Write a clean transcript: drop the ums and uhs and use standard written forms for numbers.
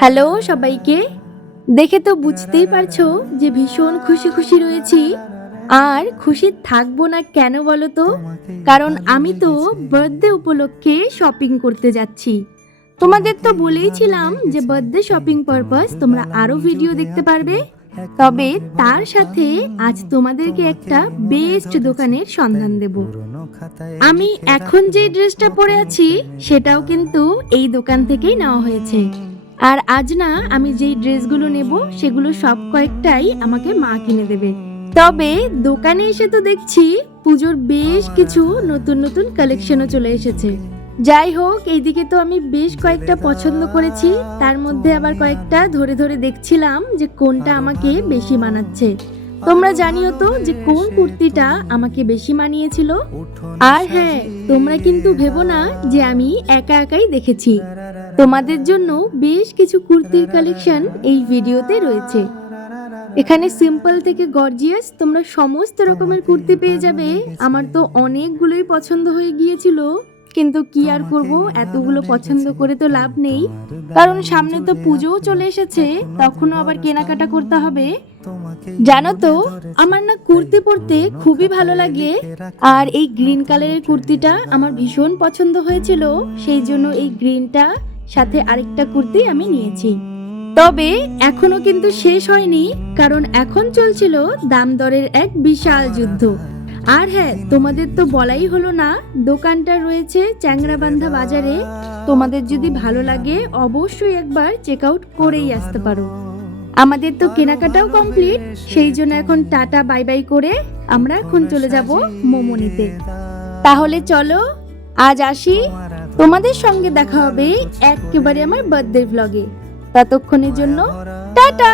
Hello সবাইকে। দেখে তো বুঝতেই পারছো যে ভীষণ খুশি খুশি রয়েছি। আর খুশি থাকবো না কেন বলো তো? কারণ আমি তো বার্থডে উপলক্ষে শপিং করতে যাচ্ছি। তোমাদের তো বলেইছিলাম যে বার্থডে শপিং পারপাস তোমরা আরো ভিডিও দেখতে পারবে। তবে তার সাথে আজ তোমাদেরকে একটা বেস্ট দোকানের সন্ধান দেব। আমি এখন যে ড্রেসটা পরে আছি সেটাও কিন্তু এই দোকান থেকেই নেওয়া হয়েছে। আর আজ না আমি যেই ড্রেসগুলো নেব সেগুলো সব কয়েকটাই আমাকে মা কিনে দেবে। তবে দোকানে এসে তো দেখছি পুজোর বেশ কিছু নতুন নতুন কালেকশনও চলে এসেছে। যাই হোক, এইদিকে তো আমি বেশ কয়েকটা পছন্দ করেছি, তার মধ্যে আবার কয়েকটা ধরে ধরে দেখছিলাম যে কোনটা আমাকে বেশি মানাচ্ছে। তোমরা জানিও তো যে কোন কুর্তিটা আমাকে বেশি মানিয়েছিল। আর হ্যাঁ, তোমরা কিন্তু ভেবো না যে আমি একা একাই দেখেছি। তোমাদের জন্য বেশ কিছু কুর্তির কালেকশন এই ভিডিওতে রয়েছে। এখানে সিম্পল থেকে গর্জিয়াস তোমরা সমস্ত রকমের কুর্তি পেয়ে যাবে। আমার তো অনেকগুলোই পছন্দ হয়ে গিয়েছিল, কিন্তু কি আর করব, এতগুলো পছন্দ করে তো লাভ নেই, কারণ সামনে তো পুজোও চলে এসেছে, তখনও আবার কেনাকাটা করতে হবে। জানো তো, আমার না কুর্তি পরতে খুবই ভালো লাগে। আর এই গ্রিন কালারের কুর্তিটা আমার ভীষণ পছন্দ হয়েছিল, সেই জন্য এই গ্রিনটা সাথে আরেকটা কুর্তি আমি নিয়েছি। তবে এখনো কিন্তু শেষ হয়নি, কারণ এখন চলছিল দাম দরের এক বিশাল যুদ্ধ। আর হ্যাঁ, তোমাদের তো বলাই হলো না, দোকানটা রয়েছে চ্যাংরাবান্ধা বাজারে। তোমাদের যদি ভালো লাগে অবশ্যই একবার চেক আউট করেই আসতে পারো। আমাদের তো কেনাকাটাও কমপ্লিট, সেই জন্য এখন টাটা বাই বাই করে আমরা এখন চলে যাব মোমো নিতে। তাহলে চলো আজ আসি, তোমাদের সঙ্গে দেখা হবে একেবারে আমার বার্থডে ভ্লগে। ততক্ষণের জন্য টাটা।